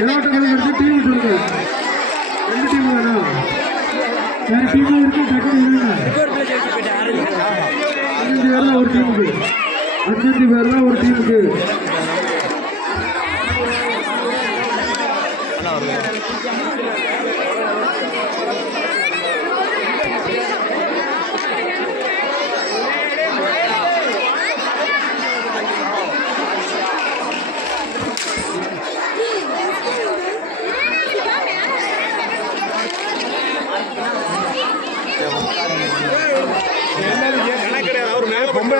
இளவட்ட கலந்து டீம் சொல்லுங்க. ரெண்டு டீம் வேணும் வேற டீம் இருக்கு? டக்குனு அஞ்சு பேர் தான் ஒரு டீமுக்கு பேர் தான் ஒரு டீமுக்கு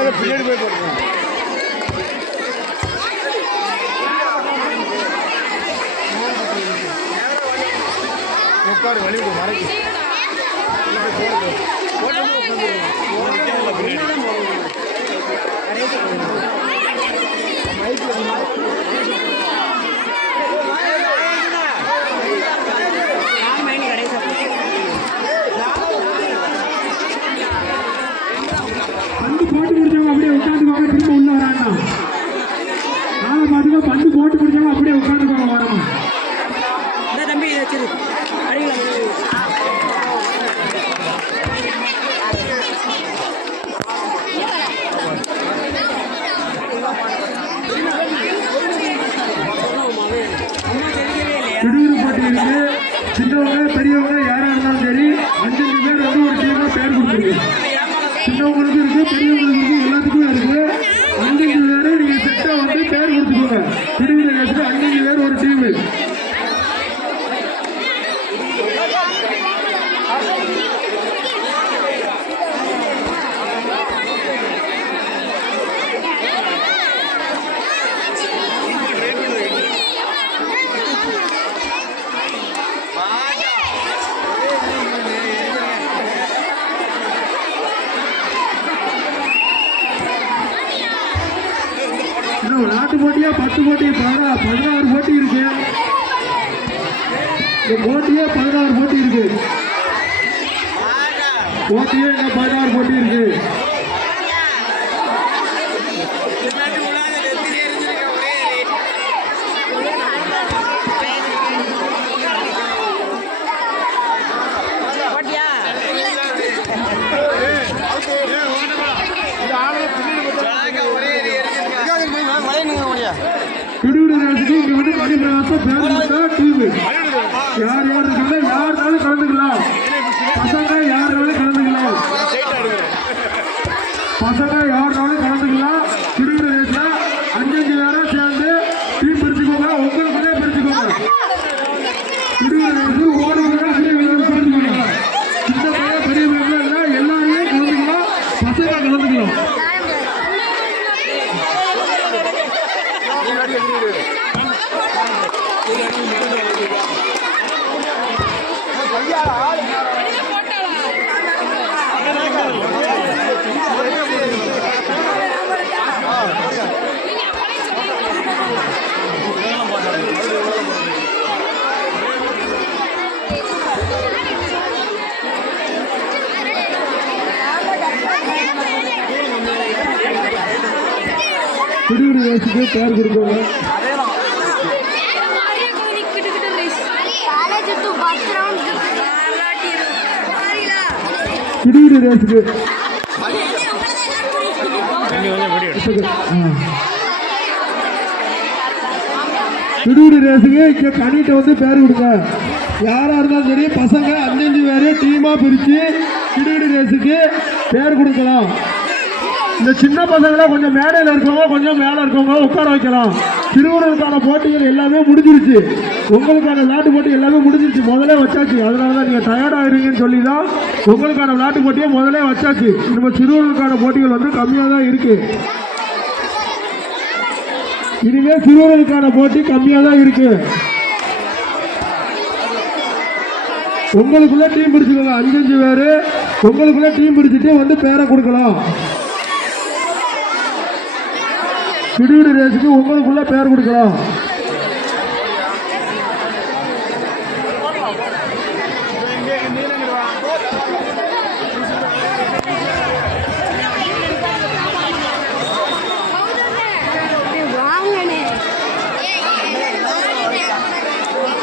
பொம்பளை பின்னாடி போய் போடுறோம் முக்காடு வழி மறைக்கு. பந்து போட்டு முடிச்சவங்க அப்படியே உட்காந்துக்கோங்க திரும்ப உள்ள வராங்க ஆளை பார்த்துக்க பந்து போட்டு முடிச்சவங்க அப்படியே உட்காந்துக்கோங்க வரமா இந்த தம்பி இதை வச்சிரு அடிக்கலாம் திடீர் போட்டி இருக்கு சின்னவங்க பெரியவங்க யாரா இருந்தாலும் சரி அஞ்சு பேர் வந்து ஒரு டீமா பேர் கொடுத்துருக்கு சின்னவங்களுக்கு இருக்கு பெரியவங்களுக்கு இருக்கு எல்லாத்துக்கும் இருக்கு அஞ்சு பேர் நீங்க செட்டா வந்து பேர் கொடுத்துக்கோங்க திருவிழா நேரத்துல அஞ்சு பேர் ஒரு டீம் இன்னும் நாட்டு போட்டியா பத்து போட்டி பதினா பதினாறு போட்டி இருக்கு. இந்த போட்டியே பதினாறு போட்டி இருக்கு. போட்டியே பதினாறு போட்டி இருக்கு போட்டியா கிடுவிடு நேரத்துக்கு டீம் யார் யார் இருக்குல்ல யாருனாலும் கலந்துக்கலாம் பசங்க யாருனாலும் கலந்துக்கலாம் பசங்க யாருனாலும் கலந்துக்கலாம் கிடுவிடு நேரத்துல அஞ்சஞ்சு பேரும் சேர்ந்து டீம் பிரிச்சுக்கோங்க உங்களுக்குள்ளே பிரிச்சுக்கோங்க கிடுவிடு நேரத்து ஓடுவங்க பிரிச்சுக்கோங்க சின்ன பையன் பெரிய பையன் இல்லை எல்லாருமே கலந்துக்கலாம் பசங்க கலந்துக்கலாம் ரேஸுக்கு பேர் கொடுக்கோங்க. திடீர் ரேஸுக்கு. ரேஸுக்கு இங்கே வந்து பேர் கொடுங்க. யாராக இருந்தாலும் சரி பசங்க அஞ்சஞ்சு பேர் டீமாக பிரித்து திடீர் ரேஸுக்கு பேர் கொடுக்கலாம். இந்த சின்ன பசங்களை கொஞ்சம் மேடையில் இருக்கவங்க கொஞ்சம் மேலே இருக்கவங்க உட்கார வைக்கலாம். திருவள்ளுவருக்கான போட்டிகள் எல்லாமே முடிஞ்சிருச்சு. உங்களுக்கான விளையாட்டு போட்டி எல்லாமே முடிஞ்சிருச்சு. முதல்ல வச்சாச்சு. அதனால தான் நீங்கள் டயர்டாகிறீங்கன்னு சொல்லி தான் உங்களுக்கான விளையாட்டு போட்டியை முதல்ல வச்சாச்சு. நம்ம திருவள்ளுவருக்கான போட்டிகள் வந்து கம்மியாக தான் இருக்குது இனிமே சிறுவர்களுக்கான போட்டி கம்மியாக தான் இருக்கு. உங்களுக்குள்ள டீம் பிடிச்சுக்கோங்க. அஞ்சு பேரு. உங்களுக்குள்ள டீம் பிடிச்சிட்டு வந்து பேரை கொடுக்கலாம். கிடுகிடு ரேஸுக்கு உங்களுக்குள்ள பேர் கொடுக்கலாம்.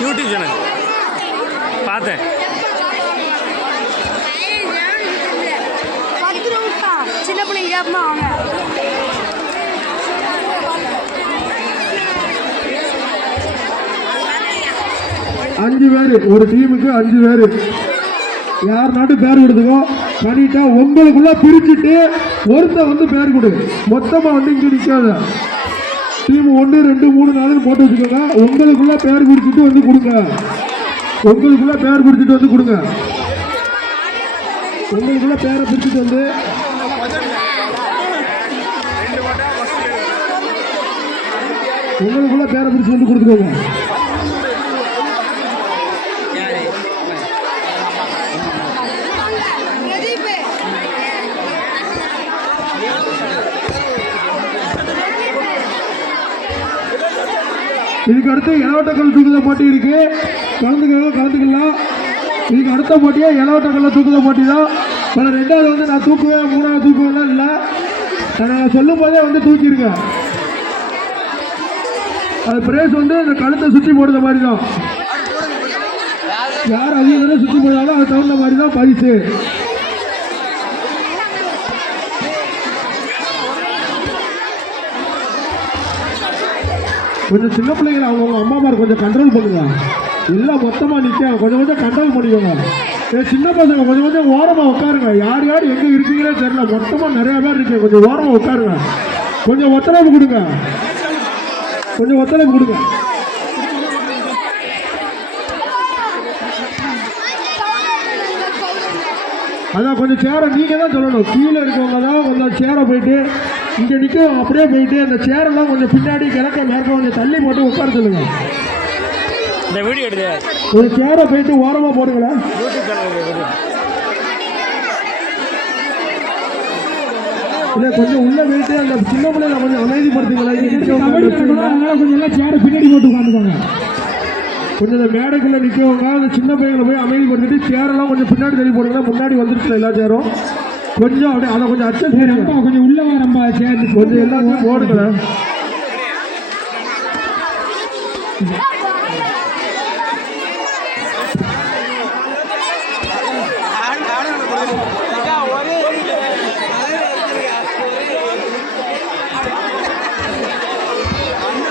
YouTube channel. பார்த்தேன். சின்ன பிள்ளைங்க அவங்க. அஞ்சு பேர் ஒரு டீமுக்கு அஞ்சு பேர். யார் நாட்டு பேர் கொடுத்துக்கோ பண்ணிட்டா உங்களுக்குள்ள பிரிச்சுட்டு ஒருத்த வந்து பேர் கொடு. மொத்தமா வந்து இங்க நிக்காத. டீம் ஒன்று ரெண்டு மூணு நாலு போட்டு வச்சுக்கோங்க. உங்களுக்குள்ள பேர் குடிச்சிட்டு வந்து கொடுங்க. உங்களுக்குள்ள பேர் குடிச்சிட்டு வந்து கொடுங்க. உங்களுக்குள்ள பேரை பிடிச்சிட்டு வந்து உங்களுக்குள்ள பேரை பிடிச்சி வந்து கொடுத்துக்கோங்க. இதுக்கு அடுத்து இளவட்டக்கல் தூக்குத போட்டி இருக்கு. கலந்துக்கங்க கலந்துக்கலாம். இதுக்கு அடுத்த போட்டியா இளவட்டக்கல்ல தூக்குத போட்டி தான். ரெண்டாவது வந்து நான் தூக்குவேன் மூணாவது தூக்குவேன்லாம் இல்லை. நான் சொல்லும் போதே வந்து தூக்கியிருக்கேன். அது பிரேஸ் வந்து இந்த கழுத்தை சுற்றி போடுற மாதிரி தான் யார் அதிக தடவை சுற்றி போடுறாலும் அது தகுந்த மாதிரி தான் பரிசு. கொஞ்சம் சின்ன பிள்ளைங்களை அவங்கவுங்க அம்மா அம்மா கொஞ்சம் கண்ட்ரோல் பண்ணுங்க. எல்லாம் மொத்தமாக நிற்க கொஞ்சம் கொஞ்சம் கண்ட்ரோல் பண்ணிக்கோங்க. ஏ, சின்ன பசங்க கொஞ்சம் கொஞ்சம் ஓரமாக உட்காருங்க. யார் யார் எங்கே இருக்கீங்களோ தெரியல. மொத்தமாக நிறையா பேர் இருக்கீங்க. கொஞ்சம் ஓரமாக உட்காருங்க. கொஞ்சம் ஒத்துழைப்பு கொடுங்க. கொஞ்சம் ஒத்துழைப்பு கொடுங்க. அதான் கொஞ்சம் சேரை நீங்கள் தான் சொல்லணும். கீழே இருக்கவங்க தான் கொஞ்சம் சேரை போயிட்டு இங்கே நிற்க அப்படியே போயிட்டு அந்த சேரெல்லாம் கொஞ்சம் பின்னாடி கிழக்க மேற்க கொஞ்சம் தள்ளி போட்டு உட்கார சொல்லுங்க. இந்த வீடியோ எடுத்து ஒரு சேரை போயிட்டு ஓரமாக போடுங்களேன் யூடியூப் சேனல் இல்லை கொஞ்சம் உள்ள போயிட்டு அந்த சின்ன பிள்ளைகளை கொஞ்சம் நிக்கிறவங்க கொஞ்சம் எல்லாம் சேரை பின்னாடி போட்டு உட்காந்துக்கோங்க. கொஞ்சம் இந்த மேடைக்குள்ள நிற்கவங்க அந்த சின்ன பையங்களை போய் அமைதிப்படுத்திட்டு சேரெல்லாம் கொஞ்சம் பின்னாடி தள்ளி போடுங்க முன்னாடி வந்துருச்சுல எல்லா சேரும் கொஞ்சம் அப்படியே அதை கொஞ்சம் பண்ணுங்க கொஞ்சம் உள்ள வரம்பா சேர் கொஞ்சம் எல்லாத்தையும் போடுங்களேன்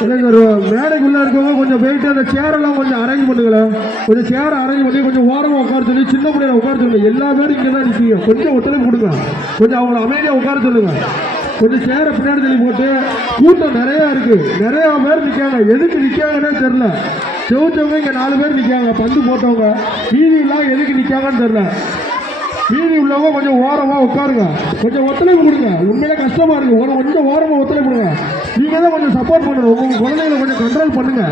இல்லைங்க ஒரு மேடைக்குள்ள இருக்கவங்க கொஞ்சம் போயிட்டு அந்த சேரெல்லாம் கொஞ்சம் அரேஞ்ச் பண்ணுங்களேன் கொஞ்சம் சேரை அரேஞ்ச் பண்ணி கொஞ்சம் ஓரமாக உட்கார சொல்லி சின்ன பிள்ளைய உட்கார சொல்லுங்க. எல்லா பேரும் இங்கே தான் கொஞ்சம் ஒத்துழைப்பு கொடுங்க. கொஞ்சம் அவங்கள அமைதியாக உட்கார சொல்லுங்க. கொஞ்சம் சேரை பின்னாடி தள்ளி போட்டு கூட்டம் நிறையா இருக்கு. நிறையா பேர் நிற்காங்க எதுக்கு நிற்காங்கன்னே தெரில செவுத்தவங்க இங்கே நாலு பேர் நிற்காங்க பந்து போட்டவங்க. மீதி எல்லாம் எதுக்கு நிற்காங்கன்னு தெரில மீதி உள்ளவங்க கொஞ்சம் ஓரமா உட்காருங்க. கொஞ்சம் ஒத்துழைப்பு கொடுங்க. உண்மையிலே கஷ்டமா இருக்கு. கொஞ்சம் ஓரமா ஒத்துழைப்பு கொடுங்க. நீங்க தான் கொஞ்சம் சப்போர்ட் பண்ணணும் உங்க குழந்தைகளை கொஞ்சம் கண்ட்ரோல் பண்ணுங்க.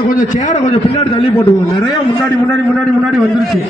கொஞ்சம் சேரை கொஞ்சம் பின்னாடி தள்ளி போட்டுக்கோங்க. நிறைய முன்னாடி முன்னாடி முன்னாடி முன்னாடி வந்துருச்சு.